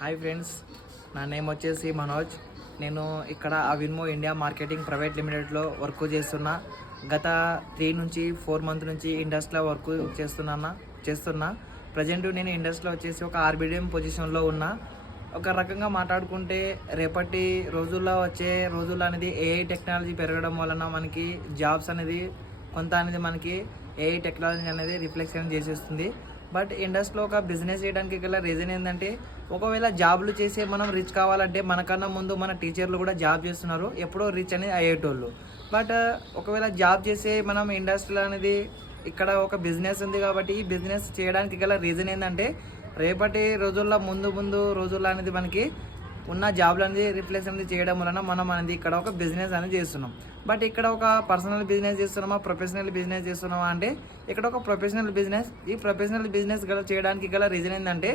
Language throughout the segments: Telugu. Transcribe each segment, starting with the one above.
హాయ్ ఫ్రెండ్స్, నా నేమ్ వచ్చేసి మనోజ్. నేను ఇక్కడ అవిన్మో ఇండియా మార్కెటింగ్ ప్రైవేట్ లిమిటెడ్లో వర్క్ చేస్తున్నా. గత 3 నుంచి 4 మంత్ నుంచి ఇండస్ట్రీలో వర్క్ చేస్తున్నా. ప్రజెంట్ నేను ఇండస్ట్రీలో వచ్చేసి ఒక ఆర్బిడిఎం పొజిషన్లో ఉన్నా. ఒక రకంగా మాట్లాడుకుంటే రేపటి రోజుల్లో అనేది ఏఐ టెక్నాలజీ పెరగడం వలన మనకి జాబ్స్ అనేది కొంత అనేది మనకి ఏఐ టెక్నాలజీ అనేది రిఫ్లెక్షన్ చేసేస్తుంది. బట్ ఇండస్ట్రీలో ఒక బిజినెస్ చేయడానికి గల రీజన్ ఏంటంటే, ఒకవేళ జాబ్లు చేసే మనం రిచ్ కావాలంటే మనకన్నా ముందు మన టీచర్లు కూడా జాబ్ చేస్తున్నారు, ఎప్పుడో రిచ్ అనేది అయ్యేటోళ్ళు. బట్ ఒకవేళ జాబ్ చేసే మనం ఇండస్ట్రీలో అనేది ఇక్కడ ఒక బిజినెస్ ఉంది కాబట్టి ఈ బిజినెస్ చేయడానికి గల రీజన్ ఏంటంటే, రేపటి రోజుల్లో ముందు రోజుల్లో అనేది మనకి ఉన్న జాబ్లు అనేది రిప్లేస్ అనేది చేయడం వలన మనం అనేది ఇక్కడ ఒక బిజినెస్ అనేది చేస్తున్నాం. బట్ ఇక్కడ ఒక పర్సనల్ బిజినెస్ చేస్తున్నామా, ప్రొఫెషనల్ బిజినెస్ చేస్తున్నామా అంటే ఇక్కడ ఒక ప్రొఫెషనల్ బిజినెస్. ఈ ప్రొఫెషనల్ బిజినెస్ చేయడానికి గల రీజన్ ఏంటంటే,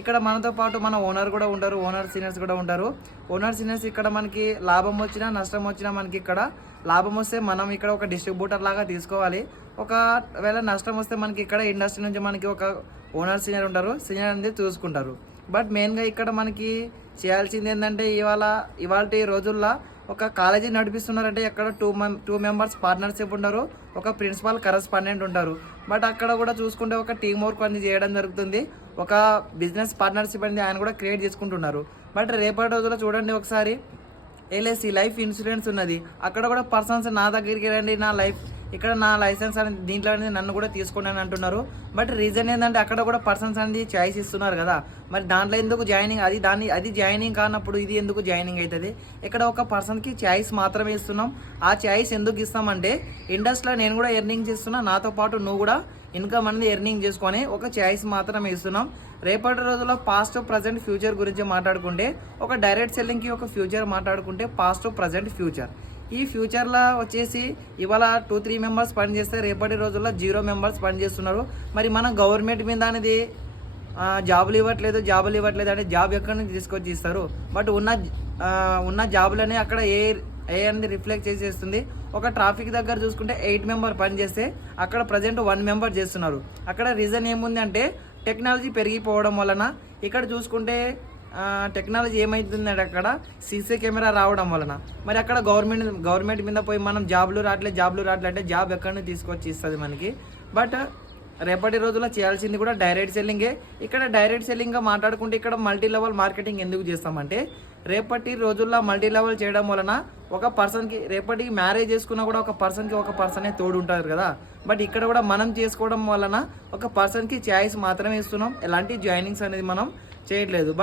ఇక్కడ మనతో పాటు మన ఓనర్ కూడా ఉంటారు, ఓనర్ సీనియర్స్ కూడా ఉంటారు. ఓనర్ సీనియర్స్ ఇక్కడ మనకి లాభం వచ్చినా నష్టం వచ్చినా మనకి ఇక్కడ లాభం వస్తే మనం ఇక్కడ ఒక డిస్ట్రిబ్యూటర్ లాగా తీసుకోవాలి. ఒకవేళ నష్టం వస్తే మనకి ఇక్కడ ఇండస్ట్రీ నుంచి మనకి ఒక ఓనర్ సీనియర్ ఉంటారు, సీనియర్ అనేది చూసుకుంటారు. బట్ మెయిన్గా ఇక్కడ మనకి చేయాల్సింది ఏంటంటే, ఇవాళ రోజుల్లో ఒక కాలేజీ నడిపిస్తున్నారంటే అక్కడ 2 మెంబర్స్ పార్ట్నర్షిప్ ఉంటారు, ఒక ప్రిన్సిపాల్ కరెస్పాండెంట్ ఉంటారు. బట్ అక్కడ కూడా చూసుకుంటే ఒక టీమ్ వర్క్ అనేది చేయడం జరుగుతుంది. ఒక బిజినెస్ పార్ట్నర్షిప్ అనేది ఆయన కూడా క్రియేట్ చేసుకుంటున్నారు. బట్ రేపటి రోజుల్లో చూడండి ఒకసారి, ఎల్ఐసి లైఫ్ ఇన్సూరెన్స్ ఉన్నది, అక్కడ కూడా పర్సన్స్ నా దగ్గరికి రండి, నా లైసెన్స్ అనేది దీంట్లో అనేది నన్ను కూడా తీసుకోండి అని అంటున్నారు. బట్ రీజన్ ఏంటంటే, అక్కడ కూడా పర్సన్స్ అనేది చాయిస్ ఇస్తున్నారు కదా, మరి దాంట్లో ఎందుకు జాయినింగ్, అది జాయినింగ్ కానప్పుడు ఇది ఎందుకు జాయినింగ్ అవుతుంది? ఇక్కడ ఒక పర్సన్కి చాయిస్ మాత్రమే ఇస్తున్నాం. ఆ చాయిస్ ఎందుకు ఇస్తామంటే, ఇండస్ట్రీలో నేను కూడా ఎర్నింగ్ చేస్తున్నా, నాతో పాటు నువ్వు కూడా ఇన్కమ్ అనేది ఎర్నింగ్ చేసుకొని ఒక చాయిస్ మాత్రమే ఇస్తున్నాం. రేపటి రోజుల్లో పాస్ట్, ప్రజెంట్, ఫ్యూచర్ గురించి మాట్లాడుకుంటే, ఒక డైరెక్ట్ సెల్లింగ్కి ఒక ఫ్యూచర్ మాట్లాడుకుంటే పాస్ట్, ప్రజెంట్, ఫ్యూచర్. ఈ ఫ్యూచర్లో వచ్చేసి ఇవాళ 2-3 మెంబర్స్ పనిచేస్తే రేపటి రోజుల్లో 0 మెంబర్స్ పనిచేస్తున్నారు. మరి మన గవర్నమెంట్ మీద అనేది జాబులు ఇవ్వట్లేదు అంటే జాబ్ ఎక్కడి నుంచి తీసుకొచ్చి ఇస్తారు? బట్ ఉన్న జాబులని అక్కడ ఏ అనేది రిఫ్లెక్ట్ చేసేస్తుంది. ఒక ట్రాఫిక్ దగ్గర చూసుకుంటే 8 మెంబర్ పని చేస్తే అక్కడ ప్రజెంట్ 1 మెంబర్ చేస్తున్నారు. అక్కడ రీజన్ ఏముంది అంటే, టెక్నాలజీ పెరిగిపోవడం వలన. ఇక్కడ చూసుకుంటే టెక్నాలజీ ఏమవుతుందంటే, అక్కడ సీసీ కెమెరా రావడం వలన మరి అక్కడ గవర్నమెంట్ మీద పోయి మనం జాబ్లు రావట్లేదు అంటే జాబ్ ఎక్కడి నుంచి తీసుకొచ్చి ఇస్తుంది మనకి? బట్ రేపటి రోజుల్లో చేయాల్సింది కూడా డైరెక్ట్ సెల్లింగే. ఇక్కడ డైరెక్ట్ సెల్లింగ్గా మాట్లాడుకుంటే ఇక్కడ మల్టీ లెవెల్ మార్కెటింగ్ ఎందుకు చేస్తామంటే, రేపటి రోజుల్లో మల్టీ లెవెల్ చేయడం వలన ఒక పర్సన్కి రేపటికి మ్యారేజ్ చేసుకున్నా కూడా ఒక పర్సనే తోడు ఉంటారు కదా. బట్ ఇక్కడ కూడా మనం చేసుకోవడం వలన ఒక పర్సన్కి చాయిస్ మాత్రమే ఇస్తున్నాం, ఎలాంటి జాయినింగ్స్ అనేది మనం చేయట్లేదు.